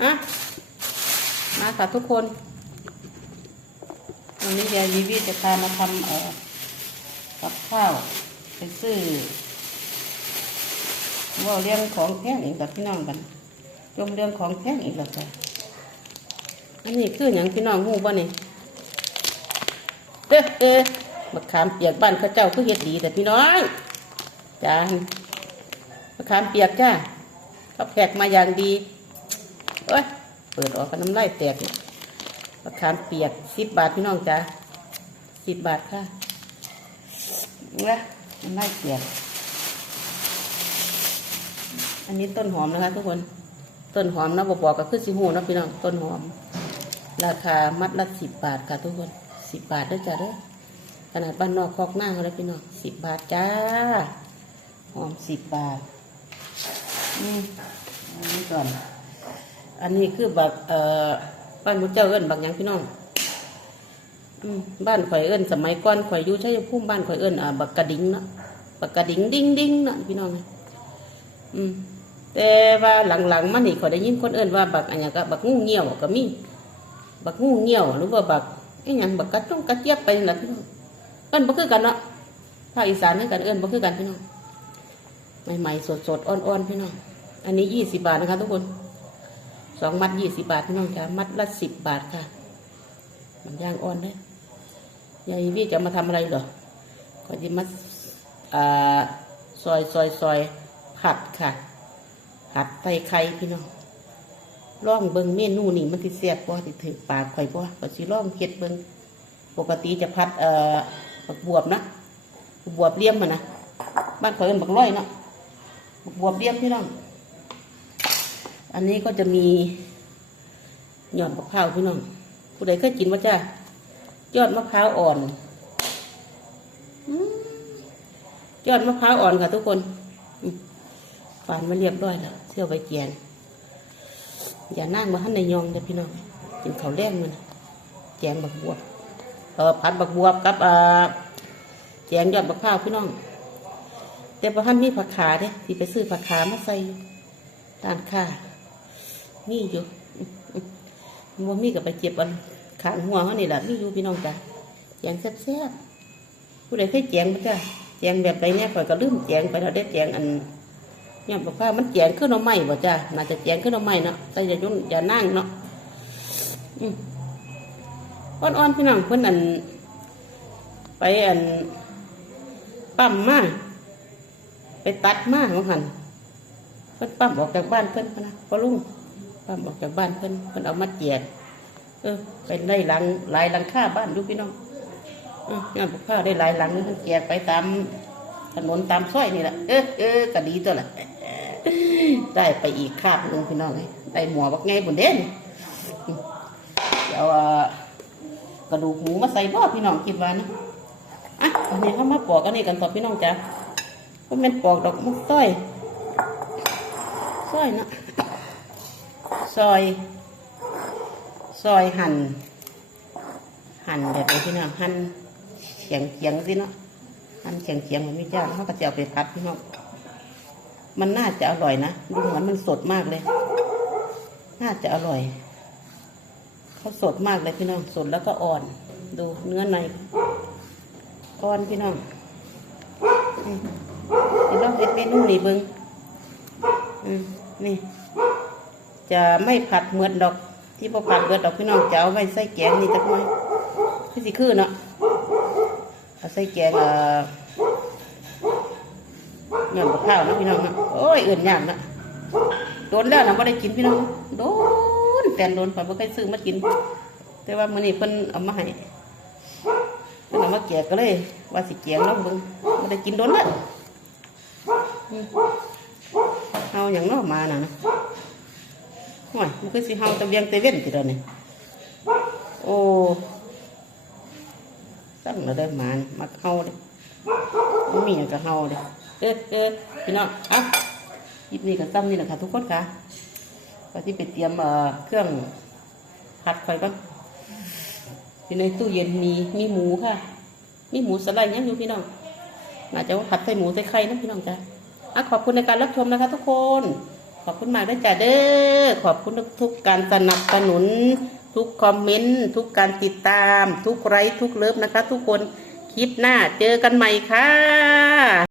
อะมาค่ะทุกคน วันนี้ยายวีวีจะพามาทำเอ่อกับข้าวไปซื้อว่าเรื่องของแพงอีกกับพี่น้องกันจมเรื่องของแพงอีกแล้วจ้ะอันนี้คืออย่างพี่น้องหูบ่เนี่เด้อเด้อมะขามเปียกบ้านข้าเจ้าคือเฮ็ดดีแต่พี่น้องจ้ามะขามเปียกจ้าเขาแพกมาอย่างดี เอ้ย เปิดออกก็น้ำลายแตกมะขามเปียกสิบบาทพี่น้องจ้าสิบบาทค่ะนะน้ำลายแตกอันนี้ต้นหอมนะคะ ทุกคน ต้นหอมนะบอกบอกก็คือสิหูนะพี่น้อง ต้นหอม ราคามัดละสิบบาทค่ะ ทุกคนสิบบาทด้วยจ้ะเด้อขนาดบ้านนอกคอกหน้าเขาเลยพี่น้องสิบบาทจ้า หอมสิบบาท อืมอันนี้ก่อน อันนี้คือบักเอ่อบ้านมุเจ้าเอิ้นบักหยังพี่น้องอืมบ้านข่อยเอิ้นสมัยก่อนข่อยอยู่ใช้พุ่มบ้านข่อยเอิ้นอ่าบักกระดิ่งเนาะบักกระดิ่งดิ้งดิ้งเนาะพี่น้องอืมแต่ว่าหลังๆมานี่ข่อยได้ยินคนเอิ้นว่าบักอันหยังก็บักงูเงี้ยวก็มีบักงูเงี้ยวหรือว่าบักไอ้หยังบักกระจ้งกระเจี๊ยบไปนั่นแหละพี่น้องเอิ้นบ่คือกันเนาะภาคอีสานนี่กันเอิ้นบ่คือกันพี่น้องใหม่ๆสดๆอ่อนๆพี่น้องอันนี้ยี่สิบาทนะคะทุกคน สองมัดยี่สิบาทพี่น้องจ้ะมัดละสิบบาทค่ะ มันย่างอ่อนเด้อยยายวี่จะมาทำอะไรเหรอก็จะมาอ่าซอยซอยซอยผัดค่ะผัดไส่ไข่พี่น้องล่องเบิงเมนูนี่มันติเสียบบ่ติถือปากข่อยบ่ก็สิล่องเฮ็ดเบิงปกติจะผัดเอ่อบักบวบนะบวบเลี่ยมมันนะบ้านข่อยเอิ้นบักร้อยเนาะบักบวบเลี่ยมพี่น้อง อันนี้ก็จะมีหย่อนมะพร้าวพี่น้อง ผู้ใดเคยกินว่าจ้ายอดมะพร้าวอ่อนยอดมะพร้าวอ่อนค่ะทุกคนฝานมาเรียบร้อยแล้วเสี่ยวใบเจียน อย่านั่งมาท่านในยองเด้อพี่น้องกินข้าวแรงมันแจงบักบวบเออผัดบักบวบกับอ่อแจงยอดมะพร้าวพี่น้องแต่พอท่านมีผักขาเด้ที่ไปซื้อผักขามาใส่อยู่ร้านค้า มีอยู่มันมีกับไปเจ็บอันขางหัวเขานี่แหละมีอยู่พี่น้องจ้ะแจงแซ่บๆผู้ใดเคยแจงมั้จ้ะแจงแบบใดเนี่ยข่อยก็ลืมแจงไปแล้วได้แจงอันเนี่ยบอกว่ามันแจงขึ้นเอาไม้บ่จ้ะน่าจะแจงขึ้นเอาไม้เนาะแต่อย่ายุ่นอย่านั่งเนาะอืมอ่อนๆพี่น้องเพิ่อนอัน ไปอันปั๊มมาไปตัดมาของหันเพิ่นปั๊มออกจากบ้านเพิ่อนพะนะพอลุง ปั๊มออกจากบ้านเพิ่นเพิ่นเอามาแจกเออไปได้หลังหลายหลังค่าบ้านดูพี่น้องเอองานปกผ้าได้หลายหลังเพิ่นแจกไปตามถนนตามซอยนี่แหละเออเออก็ดีตัวละได้ไปอีกคาบหนึงพี่น้องเอ้ยได้หมวบักไงบนเด่นเดี๋ยวเอากระดูกหมูมาใส่บ่พี่น้องคิดว่านะอะอันนี้เขามาปอกอันนี้กันต่อพี่น้องจ้ะก็เป็นปอกดอกมุกต้อยซอยนะ ซอย ซอยหั่น หั่นแบบนี้พี่น้องหั่นเฉียงเฉียงสิเนาะหั่นเฉียงเฉียงมันไม่จ้าเขาก็จะเอาไปพัดพี่น้องมันน่าจะอร่อยนะดูเหมือนมันสดมากเลย น่าจะอร่อยเขาสดมากเลยพี่น้องสดแล้วก็อ่อน ดูเนื้อในก้อนพี่น้องอืมเดี๋ยวเราเฮ็ดเมนูนี่เบิงอืมนี่ จะไม่ผัดเหมือนดอก ที่พอผัดเบิดดอกพี่น้องจะเอาไว้ใส่แกงนี่จักหน่อยพี่สิคือเนาะเอาใส่แกงเอ่อหย่อนกับข้าวนะพี่น้องเนะโอ้ยเอื่นยากนะโดนแล้วนะไม่ได้กินพี่น้องโดนแต่โดนผมไม่เคยซื้อมากิน แต่ว่ามื้อนี้เพิ่นเอามาให้เพิ่นเอามาแกะก็เลย ว่าสิแกงเนาะเบิ่งบ่ได้กินโดนละอืมเฮาหยังนาะมาน่ะนะ ห่วยมันคือสิเฮาตะเวียงตะเว้นติเด้อนี่โอ้สั่งแล้วได้หมานมักเฮาเด้บ่มีหยังก็เฮาเด้เออเออพี่น้องอะคลิปนี้ก็ซ้ำนี่แหละค่ะทุกคนค่ะก็ที่ไปเตรียมเอ่อเครื่องผัดไข่อยก่อนอยู่ในตู้เย็นมีมีหมูค่ะ มีหมูสไลด์ยังอยู่พี่น้องน่าจะว่าผัดใส่หมูใส่ไข่นะพี่น้องจ้ะอะขอบคุณในการรับชมนะคะทุกคน ขอบคุณมากด้วยจ้าเด้อขอบคุณทุกๆการสนับสนุน ทุกคอมเมนต์ทุกการติดตาม ทุกไลค์ทุกเลิฟนะคะ ทุกคนคลิปหน้าเจอกันใหม่ค่ะ